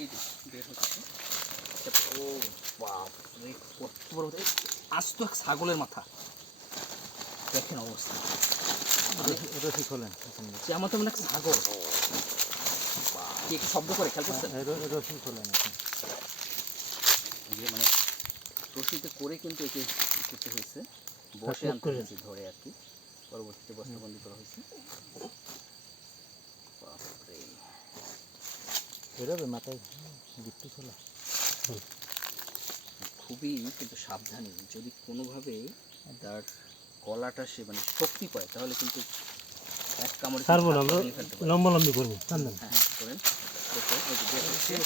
এই যে বের হচ্ছে। ও বাপরে, কত বড়! আজ তো এক ছাগলের মাথা, দেখেন অবস্থা। এটা ঠিক হলেন যে আমার তো মনে হয় ছাগল। কি একটু শব্দ করে খেয়াল করছেন? এটা ঠিক হলেন যে মানে রশিতে করে কিন্তু একে করতে হয়েছে, বসে আনতে হয়েছে ধরে আর কি, পরবর্তীতে বস্তাবন্দি করা হয়েছে। বাপরে, বেরোবে মাথায় গিট্টু ছোলা। খুবই কিন্তু সাবধানী, যদি কোনোভাবে তার গলাটা সে মানে শক্তি পায় তাহলে কিন্তু এক কামড়ে ছাড়বো না, হাত আমরা ভেঙে ফেলতে পারে। লম্বালম্বি করবো। হ্যাঁ হ্যাঁ করেন, দেখো এই যে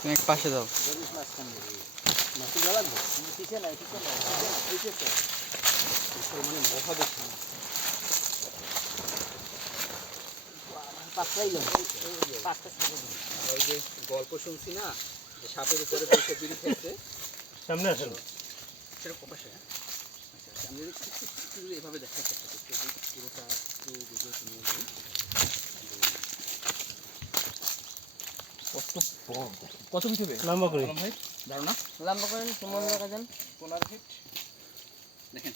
তুমি এক পাশে যাও। ওই যে গল্প শুনছি না, যে সাপের উপরে বসে বিড়ি খেয়েছে, সামনে আসেন। সেরকম পাশে। আচ্ছা আচ্ছা, আমি যদি একটু যদি এভাবে দেখার চেষ্টা করছি, পুরোটা একটু ভিডিও নিয়ে যাই। কত বড়, কত ফিট হবে লম্বা করে ভাই ধারণা? লম্বা করেন, তোমার দেখা যান 15 ফিট। দেখেন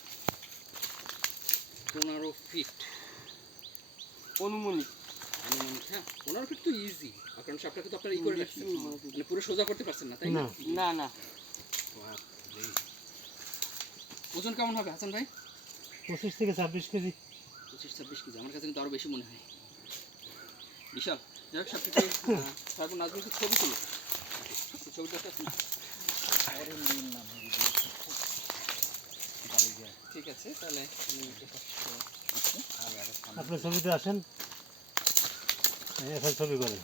15 ফিট অনুমানিক। হ্যাঁ 15 ফিট তো ইজি, কারণ সাপটা কিন্তু আপনারা ই করে রাখছেন, মানে পুরো সোজা করতে পারছেন না, তাই না? না না, বাপরে। ওজন কেমন হবে হাসান ভাই? 25 থেকে 26 কেজি। 25-26 কেজি, আমার কাছে কিন্তু আরও বেশি মনে হয়, বিশাল। যাই হোক সাপটিকে তারপর নাজমুলকে ছবি তুলো, ছবিটা তো ঠিক আছে, তাহলে আপনি ছবিতে আসেন, এখন ছবি করেন।